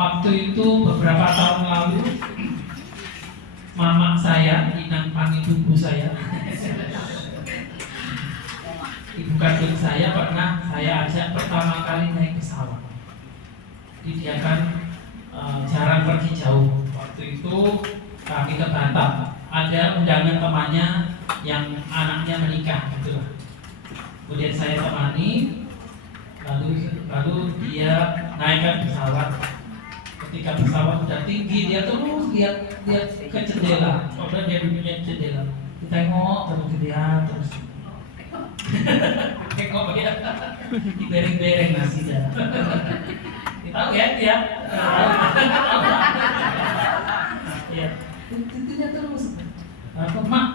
Waktu itu beberapa tahun lalu, mama saya, inang pangibuku saya, ibu kandung saya pernah saya ajak pertama kali naik pesawat. Jadi dia kan jarang pergi jauh. Waktu itu kami ke Batam. Ada undangan temannya yang anaknya menikah, gitu lah. Kemudian saya temani, lalu dia naikkan pesawat. Ketika pesawat sudah tinggi, dia terus lihat ke jendela. Kemudian dia duduknya di jendela. Ditengok terus dia terus. Tengok ya, dibereng-bereng nasinya. Tahu ya dia. Ya, tentunya terus. Mak,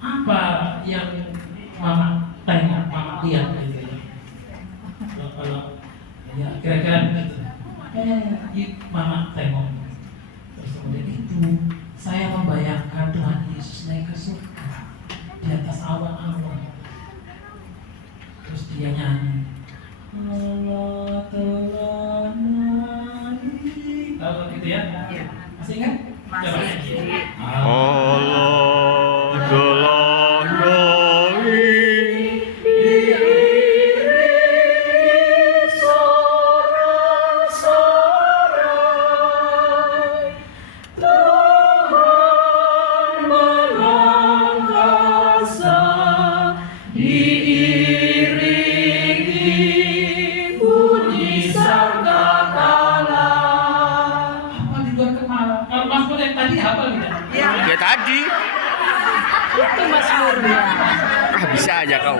apa yang mama tengok, mama lihat gitu ya? Kalau ya kira-kira begitu. Mama tengok. Terus kemudian itu saya membayangkan Tuhan Yesus naik ke surga di atas awan-awan. Terus dia nyanyi, Allah telah naik. Tahu gitu ya? Masih ingat? Coba nyanyi. Allah telah naik. Ya tadi itu Mazmurnya. bisa aja kau.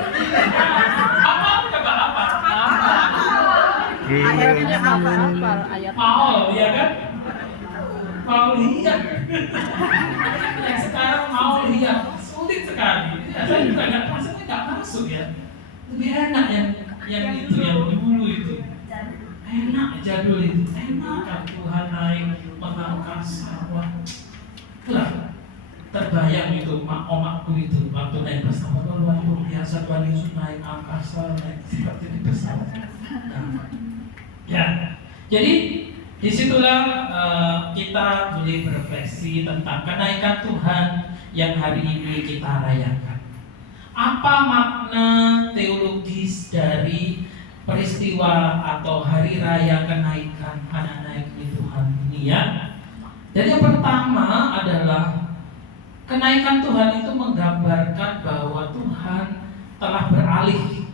Ayatnya hafal ayat. Mau ya kan? Mau lihat. Yang sekarang mau lihat sulit sekali. Saya juga maksudnya nggak masuk ya. Lebih enak yang itu yang dulu itu. Enak jadul itu. Enak kan Tuhan naik mengangkat sawah. Itulah terbayang itu omakku itu waktu naik pesawat. Luar biasa Tuhan Yesus naik angkasa, naik seperti di pesawat. Ya, jadi disitulah kita boleh berefleksi tentang kenaikan Tuhan yang hari ini kita rayakan. Apa makna teologis dari peristiwa atau hari raya kenaikan anak naik Tuhan ini ya? Jadi yang pertama adalah kenaikan Tuhan itu menggambarkan bahwa Tuhan telah beralih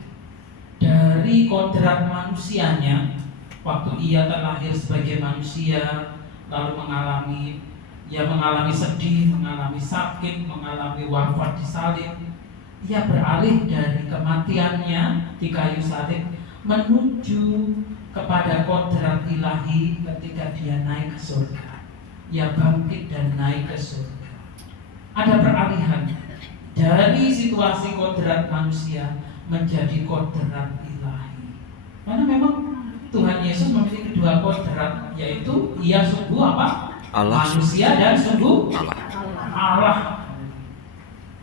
dari kodrat manusianya waktu ia terlahir sebagai manusia, lalu mengalami sedih, mengalami sakit, mengalami wafat di salib. Ia beralih dari kematiannya di kayu salib menuju kepada kodrat ilahi ketika dia naik ke surga. Ia bangkit dan naik ke surga. Ada peralihan dari situasi kodrat manusia menjadi kodrat ilahi. Karena memang Tuhan Yesus memiliki kedua kodrat, yaitu ia sungguh apa? Allah. Manusia dan sungguh Allah. Allah.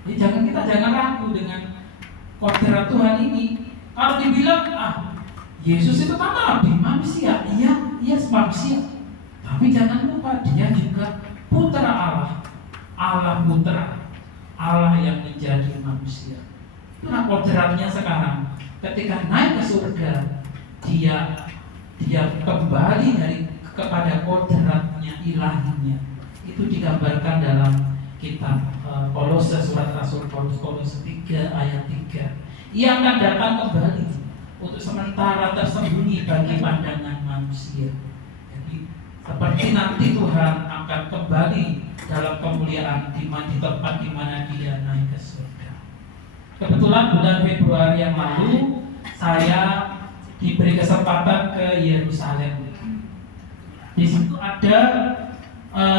Jadi kita jangan ragu dengan kodrat Tuhan ini. Kalau dibilang Yesus itu kan nabi manusia, iya manusia. Tapi jangan lupa dia juga putra Allah, Allah putra, Allah yang menjadi manusia. Nah kodratnya sekarang, ketika naik ke surga, dia kembali kepada kodratnya ilahinya. Itu digambarkan dalam kitab Kolose, surat Rasul Paulus, Kolose 3 ayat 3. Ia akan datang kembali untuk sementara tersembunyi bagi pandangan manusia. Jadi seperti nanti Tuhan akan kembali dalam kemuliaan di tempat di mana dia naik ke surga. Kebetulan bulan Februari yang lalu saya diberi kesempatan ke Yerusalem. Di situ ada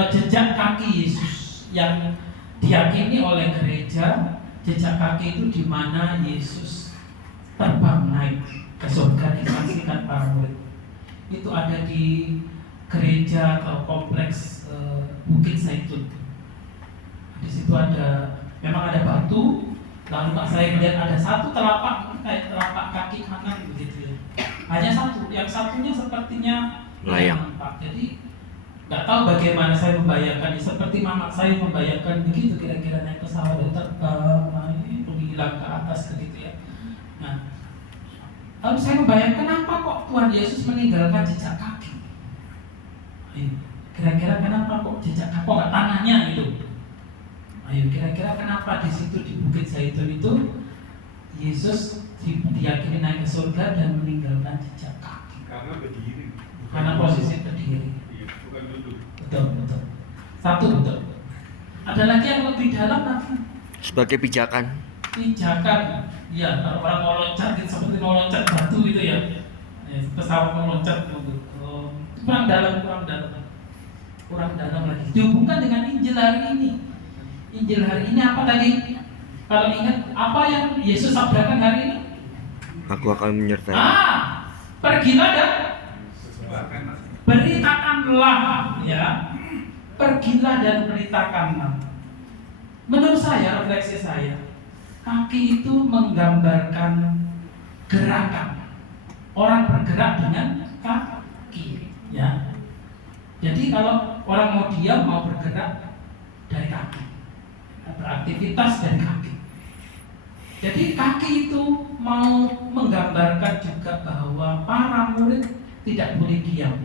jejak kaki Yesus yang diyakini oleh gereja. Jejak kaki itu di mana Yesus terbang naik ke surga disaksikan para murid. Itu ada di gereja atau kompleks Bukit Zaitun. Di situ memang ada batu. Lalu saya melihat ada satu telapak kayak telapak kaki kanan begitu ya. Hanya satu, yang satunya sepertinya layang. Pak. Jadi Nggak tahu bagaimana saya membayangkan, seperti mama saya membayangkan begitu kira-kira naik pesawat dan terbang, pergi hilang ke atas begitu ya. Nah, lalu saya membayangkan kenapa kok Tuhan Yesus meninggalkan jejak kaki? Ayo, kira-kira kenapa kok jejak kaki, kok nggak tangannya gitu? Ayo, kira-kira kenapa di situ di Bukit Zaitun itu Yesus diyakini naik ke surga dan meninggalkan jejak kaki? Karena berdiri. Karena posisi berdiri. Iya, bukan duduk. Betul. Satu betul. Ada lagi yang lebih dalam lagi. Sebagai pijakan. Pijakan. Ya, kalau orang mau loncat gitu, seperti mau loncat batu gitu ya. Pesawat mau loncat gitu. Kurang dalam lagi. Dihubungkan dengan Injil hari ini. Injil hari ini apa tadi? Kalau ingat apa yang Yesus sabdakan hari ini? Aku akan menyertai. Pergilah dan Bahkan beritakanlah, ya. Pergilah dan beritakanlah. Menurut saya, refleksi saya, kaki itu menggambarkan gerakan. Orang bergerak dengan kaki, ya. Jadi kalau orang mau diam, mau bergerak dari kaki, beraktivitas dari kaki. Jadi kaki itu mau menggambarkan juga bahwa para murid tidak boleh diam.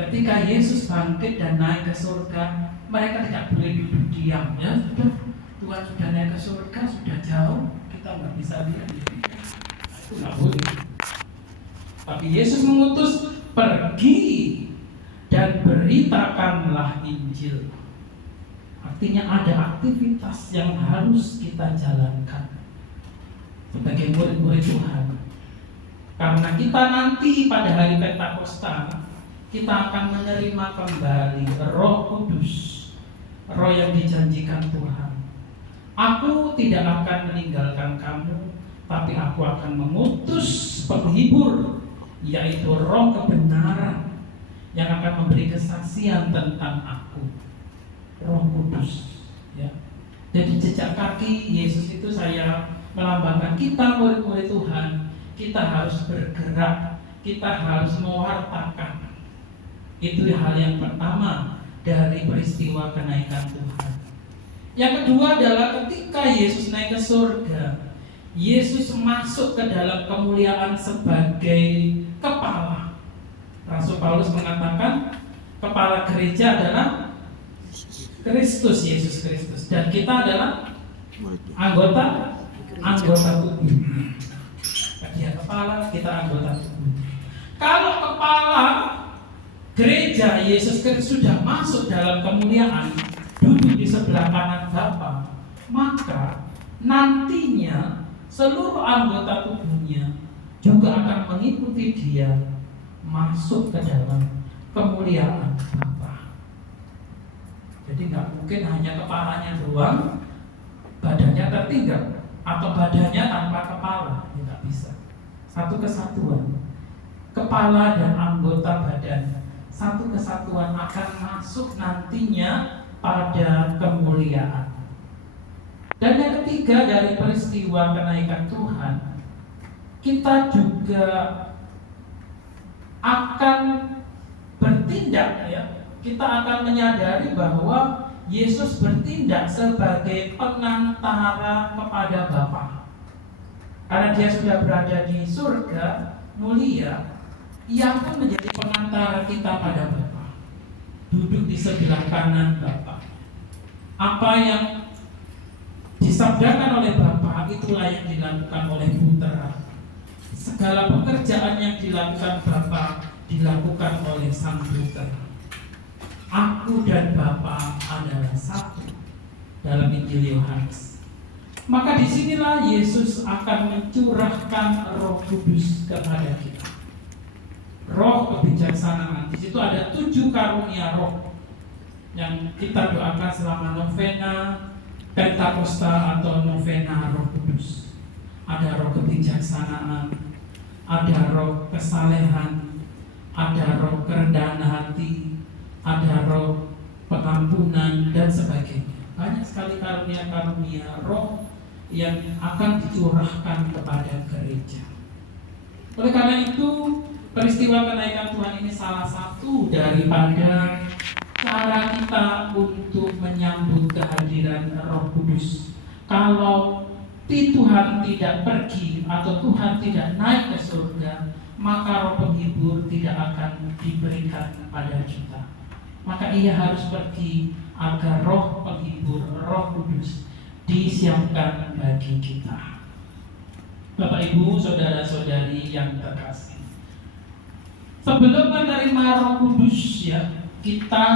Ketika Yesus bangkit dan naik ke surga, mereka tidak boleh duduk diam. Ya sudah, Tuhan sudah naik ke surga, sudah jauh, kita nggak bisa lihat. Itu nggak boleh. Tapi Yesus mengutus, pergi dan beritakanlah Injil. Artinya ada aktivitas yang harus kita jalankan sebagai murid-murid Tuhan. Karena kita nanti pada hari Pentakosta, kita akan menerima kembali Roh Kudus, Roh yang dijanjikan Tuhan. Aku tidak akan meninggalkan kamu, tapi aku akan mengutus penghibur, yaitu Roh kebenaran, yang akan memberi kesaksian tentang aku, Roh Kudus, ya. Jadi jejak kaki Yesus itu saya melambangkan kita murid-murid Tuhan. Kita harus bergerak, kita harus mewartakan. Itu hal yang pertama dari peristiwa kenaikan Tuhan. Yang kedua adalah ketika Yesus naik ke surga, Yesus masuk ke dalam kemuliaan sebagai kepala. Rasul Paulus mengatakan kepala gereja adalah Kristus, Yesus Kristus, dan kita adalah anggota tubuh. Dia kepala, kita anggota tubuh. Kalau kepala gereja Yesus Kristus sudah masuk dalam kemuliaan, duduk di sebelah kanan Bapa, maka nantinya seluruh anggota tubuhnya juga akan mengikuti dia masuk ke dalam kemuliaan Bapa. Jadi nggak mungkin hanya kepalanya doang, badannya tertinggal, atau badannya tanpa kepala, nggak bisa. Satu kesatuan, kepala dan anggota badan, satu kesatuan akan masuk nantinya pada kemuliaan. Dan yang ketiga dari peristiwa kenaikan Tuhan, kita juga akan bertindak, ya. Kita akan menyadari bahwa Yesus bertindak sebagai pengantara kepada Bapa. Karena dia sudah berada di surga mulia, ia pun menjadi pengantara kita pada Bapa. Duduk di sebelah kanan Bapa. Apa yang disabdakan oleh Bapa, itulah yang dilakukan oleh Putra. Segala pekerjaan yang dilakukan Bapa dilakukan oleh Sang Putra. Aku dan Bapa adalah satu dalam Injil Yohanes. Maka disinilah Yesus akan mencurahkan Roh Kudus kepada kita. Roh kebijaksanaan. Di situ ada 7 karunia roh yang kita doakan selama novena Pentakosta atau novena Roh Kudus. Ada roh kebijaksanaan, ada roh kesalehan, ada roh kerendahan hati, ada roh pengampunan dan sebagainya. Banyak sekali karunia-karunia roh yang akan dicurahkan kepada gereja. Oleh karena itu, Peristiwa kenaikan Tuhan ini salah satu daripada cara kita untuk menyambut kehadiran Roh Kudus. Kalau Tuhan tidak pergi atau Tuhan tidak naik ke surga, maka Roh Penghibur tidak akan diberikan kepada kita. Maka ia harus pergi agar Roh Penghibur, Roh Kudus disiapkan bagi kita. Bapak Ibu, saudara-saudari yang terkasih, sebelum menerima Roh Kudus ya, kita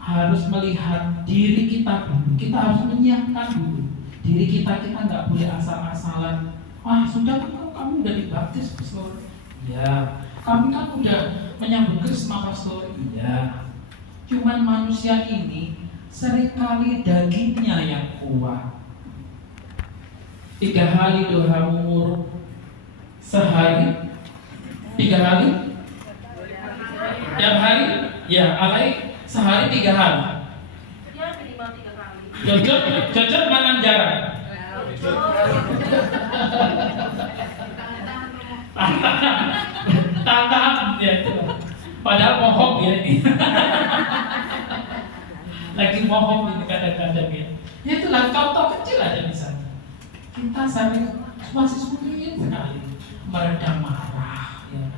harus melihat diri kita dulu. Kita harus menyiapkan dulu diri kita. Kita nggak boleh asal-asalan. Sudah kamu udah dibaptis, pastor? Ya. Kami kan udah menyambut Krisma, pastor? Iya. Cuman manusia ini seringkali dagingnya yang kuat. 3 hari 2 umur sehari, 3 hari, tiap hari, ya alai sehari 3 hari. Ya minimal 3 kali. Cocok mana jarang? Tantangan ya itu. Padahal mohon ya ini. Lagi mohon ini kadang-kadang ya. Ya itulah contoh kecil aja misalnya. Kita sering masih sulit sekali meredam marah ya.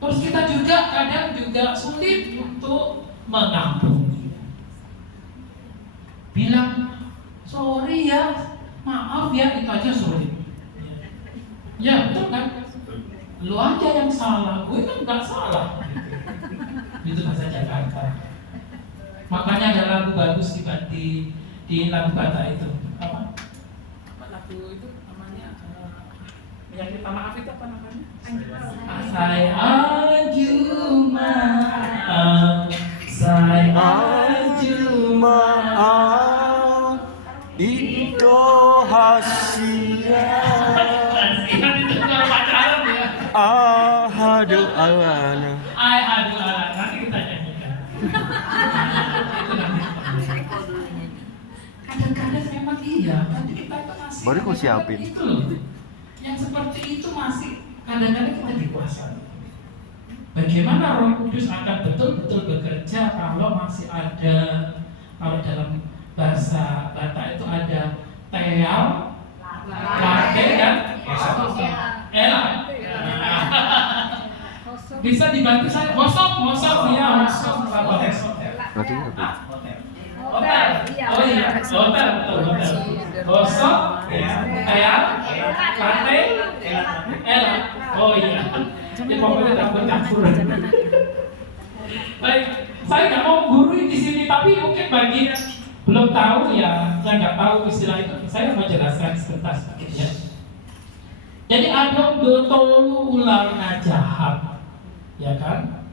Terus kita juga kadang juga sulit untuk mengampuni. Bilang sorry ya, maaf ya, itu aja sulit. Ya betul kan? Lu aja yang salah, gue kan nggak salah. Itu bahasa Jakarta. Makanya ada lagu bagus di lagu Batak itu apa? Lagu itu namanya yang kita maaf itu apa namanya? Saya ajuma, saya ajuma, Itu hasia Ahadu alana. Aduh, nanti kita nyanyikan. Kadang-kadang memang iya, nanti kita itu masih. Baru kau siapin. Itu loh, yang seperti itu masih kadang-kadang kita dikuasai. Bagaimana Roh Kudus akan betul-betul bekerja kalau masih ada, kalau dalam bahasa Batak itu ada teal, late dan ela. Bisa dibantu saya, hosok ya, hosok. Berarti apa? Hotel. Oh iya, hotel, betul. Hosok, teal, late, ela. Oh iya. Ini pokoknya campur-campur. Baik, saya nggak mau gurui di sini, tapi mungkin bagi yang belum tahu ya, saya nggak tahu istilah itu, saya mau jelaskan sebentar sedikit ya. Jadi ada dotolu ular jahat, ya kan,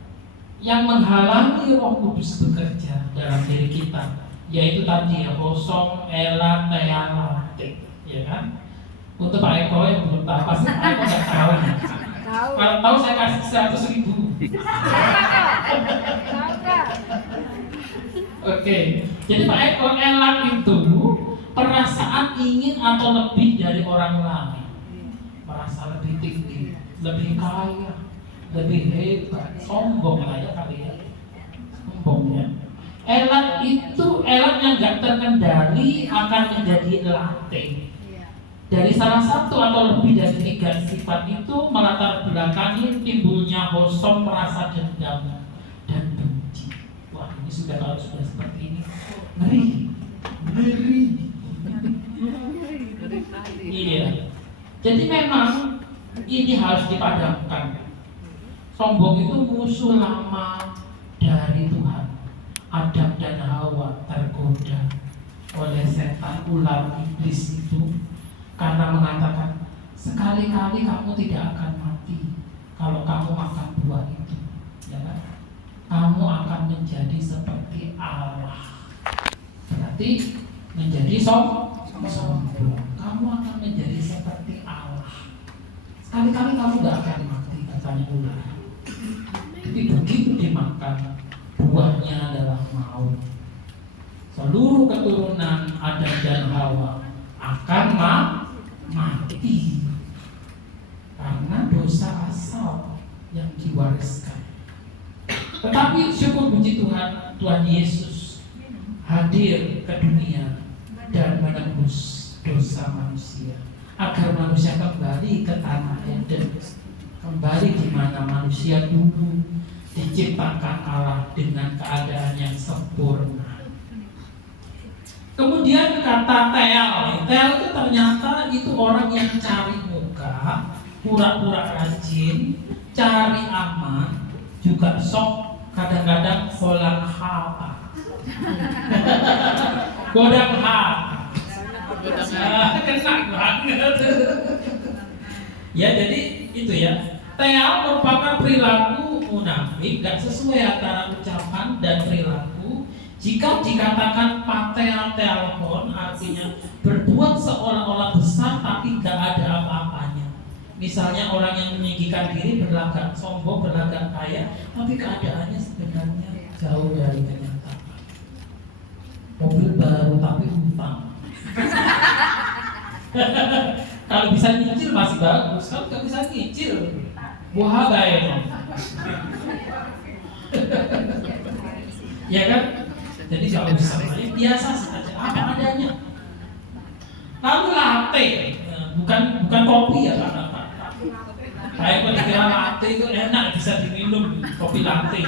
yang menghalangi Roh Kudus bekerja dalam diri kita, yaitu tadi ya, kosong, ela, tealate, ya kan. Untuk Pak Eko yang belum tahu, pasti Pak Eko nggak tahu. Kalau tahu saya kasih 100.000. Oke, jadi Pak Eko, elang itu perasaan ingin atau lebih dari orang lain, merasa lebih tinggi, lebih kaya, lebih hebat, sombong lah ya kali ya, sombongnya. Elang itu, elang yang nggak terkendali akan menjadi late. Dari salah satu atau lebih dari 3 sifat itu melatar belakangi timbulnya hosom, merasa dendam dan benci. Wah, ini sudah kalau sudah seperti ini ngeri. Iya. Jadi memang ini harus dipadamkan. Sombong itu musuh lama dari Tuhan. Adam dan Hawa tergoda oleh setan ular iblis itu. Karena mengatakan sekali-kali kamu tidak akan mati kalau kamu makan buah itu, ya kan? Kamu akan menjadi seperti Allah. Berarti menjadi sombong. Kamu akan menjadi seperti Allah. Sekali-kali kamu tidak akan mati, katanya ular. Tapi begitu dimakan, buahnya adalah maut. Seluruh keturunan Adam dan Hawa akan mati karena dosa asal yang diwariskan. Tetapi syukur puji Tuhan, Tuhan Yesus hadir ke dunia dan menebus dosa manusia, agar manusia kembali ke tanah Eden, kembali di mana manusia dulu diciptakan Allah dengan keadaan yang sempurna. Kemudian kata teal itu ternyata itu orang yang cari muka, pura-pura rajin, cari aman, juga sok kadang-kadang kolang harta. Godang harta. Kena banget. Ya, jadi itu ya. Teal merupakan perilaku munafik, gak sesuai antara ucapan dan perilaku. Jika dikatakan pateal tealhon, artinya berbuat seolah-olah besar tapi gak ada apa-apanya. Misalnya orang yang meninggikan diri, berlagak sombong, berlagak kaya, tapi keadaannya sebenarnya jauh dari kenyataan. Mobil baru tapi hutang. Kalau bisa nyicil masih bagus, kalau nggak bisa nyicil, buah gaya. Ya kan? Jadi kalau bisa biasa saja, apa adanya. Lalu latte, bukan kopi ya Pak. Saya pun dikira latte itu enak bisa diminum, kopi latte.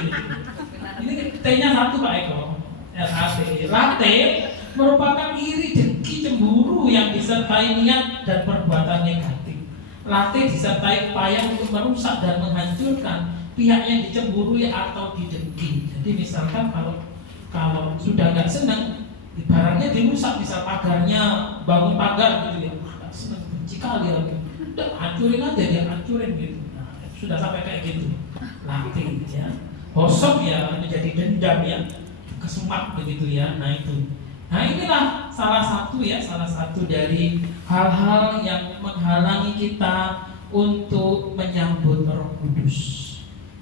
Ini T-nya satu Pak Eko, LAT. Latte merupakan iri, dengki, cemburu yang disertai niat dan perbuatan negatif. Latte disertai upaya untuk merusak dan menghancurkan pihak yang dicemburui atau didengki. Jadi misalkan kalau sudah nggak senang, barangnya dirusak, misal pagarnya, bangun pagar gitu ya, nggak senang, benci kali lagi, udah hancurin aja, dia hancurin gitu. Nah, sudah sampai kayak gitu, latih ya, gosok ya, menjadi dendam ya, kesumat begitu ya. Nah itu, nah inilah salah satu dari hal-hal yang menghalangi kita untuk menyambut Roh Kudus.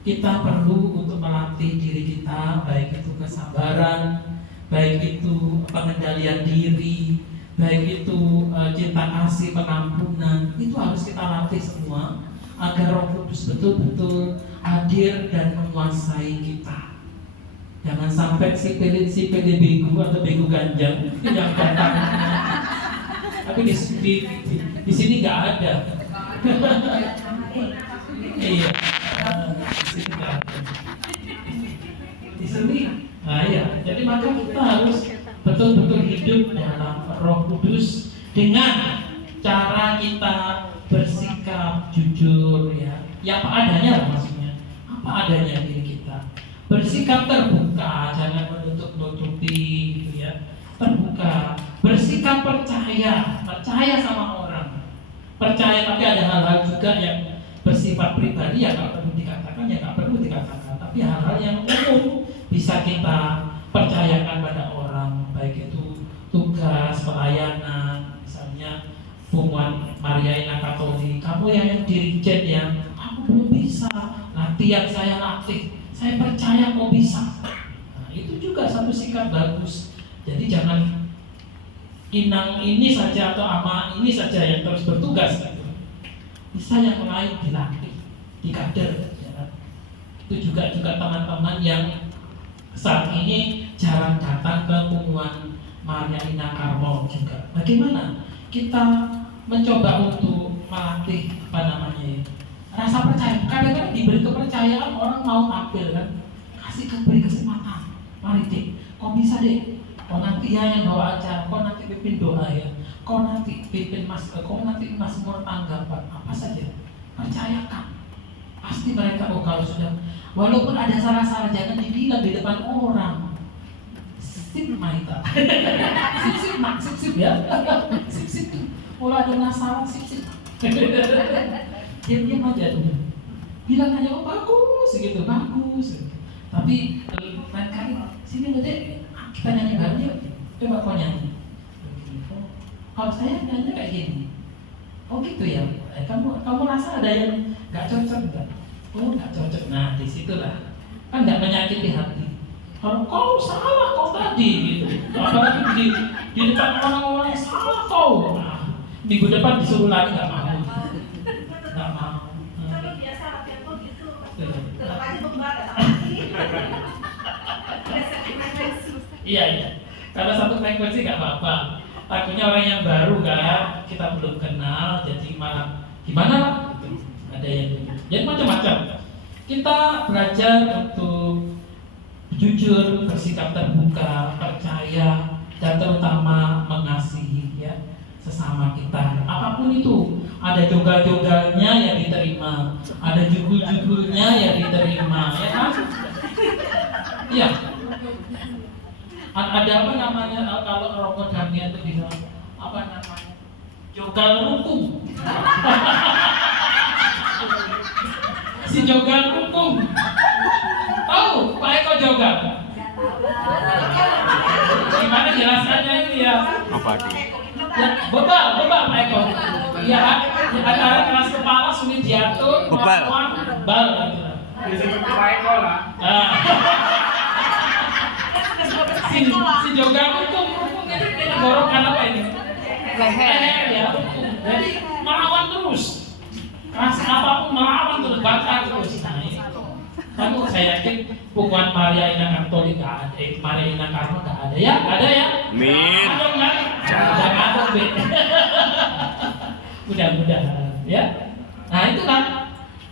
Kita perlu untuk melatih diri kita, baik itu kesabaran, baik itu pengendalian diri, baik itu cinta kasih, pengampunan. Itu harus kita latih semua agar Roh Kudus betul-betul hadir dan menguasai kita. Jangan sampai si pede bego atau bego ganjang yang datang. Tapi di sini nggak ada. Iya. Di sini, nah ya, jadi maka kita harus betul-betul hidup dalam Roh Kudus dengan cara kita bersikap jujur ya apa adanya lah maksudnya, apa adanya diri kita, bersikap terbuka, jangan menutup-nutupi gitu ya, terbuka, bersikap percaya sama orang, percaya tapi ada hal-hal juga yang bersifat pribadi ya nggak perlu dikatakan, ya nggak perlu dikatakan, tapi hal-hal yang umum bisa kita percayakan pada orang, baik itu tugas, pelayanan, misalnya Pumuan Maria Ina Katolik, kamu yang dirjen ya, aku belum bisa, latihan saya latih, saya percaya kau bisa. Nah, itu juga satu sikap bagus. Jadi jangan inang ini saja atau ama ini saja yang terus bertugas gitu. Bisa yang lain dilatih, dikader ya. Itu juga teman-teman yang saat ini jarang datang ke Pumuan Maria Ina Karmel juga. Bagaimana kita mencoba untuk melatih rasa percaya? Kadang-kadang diberi kepercayaan orang mau tampil kan, beri kesempatan. Mari deh, kau bisa deh, kau nanti ya yang bawa acara, kau nanti pimpin doa ya, kau nanti pimpin kau nanti mazmur tanggapan, apa saja, percayakan. Pasti mereka kalau sudah, walaupun ada salah-salah jangan dibilang di depan orang. Sip maita, sip ya, sip. Kalau ada masalah sip. Diam aja tuh. Bilang aja oh bagus gitu, bagus. Tapi lain kali sini deh kita nyanyi bareng yuk. Coba kau nyanyi. Kalau saya nyanyi kayak gini. Oh gitu ya. Kamu rasa ada yang nggak cocok nggak? Oh nggak cocok. Nah disitulah kan nggak menyakiti hati. Kalau kau salah kau tadi gitu. Apalagi di depan orang-orang yang salah kau. Nah, minggu depan disuruh lagi nggak mau. Kalau biasa latihan kok gitu. Iya. Kalau satu frekuensi nggak apa-apa. Takutnya orang yang baru kan, kita belum kenal, jadi malah gimana lah? Gitu. Ada yang gitu. Jadi macam-macam. Kita belajar untuk jujur, bersikap terbuka, percaya, dan terutama mengasihi ya sesama kita. Apapun itu, ada jogal-jogalnya yang diterima, ada jugul-jugulnya yang diterima, ya kan? Iya. Ada apa namanya kalau Romo Damian itu bilang apa namanya? Jogal rukung. Si jogal rukung. Tahu Pak Eko jogal? Gimana jelasannya itu ya? Apa di? Ya, bebal Pak Eko. Ya, antara keras kepala sulit diatur, Bebal. bal gitu. Seperti Pak Eko lah. Ah. Si jogal rukung itu tenggorokan apa ini? Leher ya, rukung. Jadi melawan terus. Keras apapun melawan terus, bakar terus. Nah, ini. Kamu saya yakin bukan Maria Ina Katolik nggak ada, Maria Ina Karma nggak ada ya, nggak ada ya? Amin. Ada nggak? Udah ada, mudah-mudahan ya. Nah itulah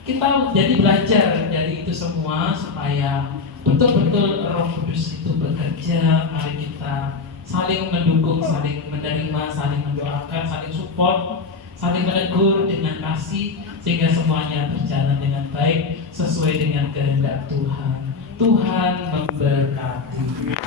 kita jadi belajar dari itu semua supaya betul-betul Roh Kudus itu bekerja. Mari kita saling mendukung, saling menerima, saling mendoakan, saling support, saling menegur dengan kasih sehingga semuanya berjalan dengan baik sesuai dengan kehendak Tuhan. Tuhan memberkati.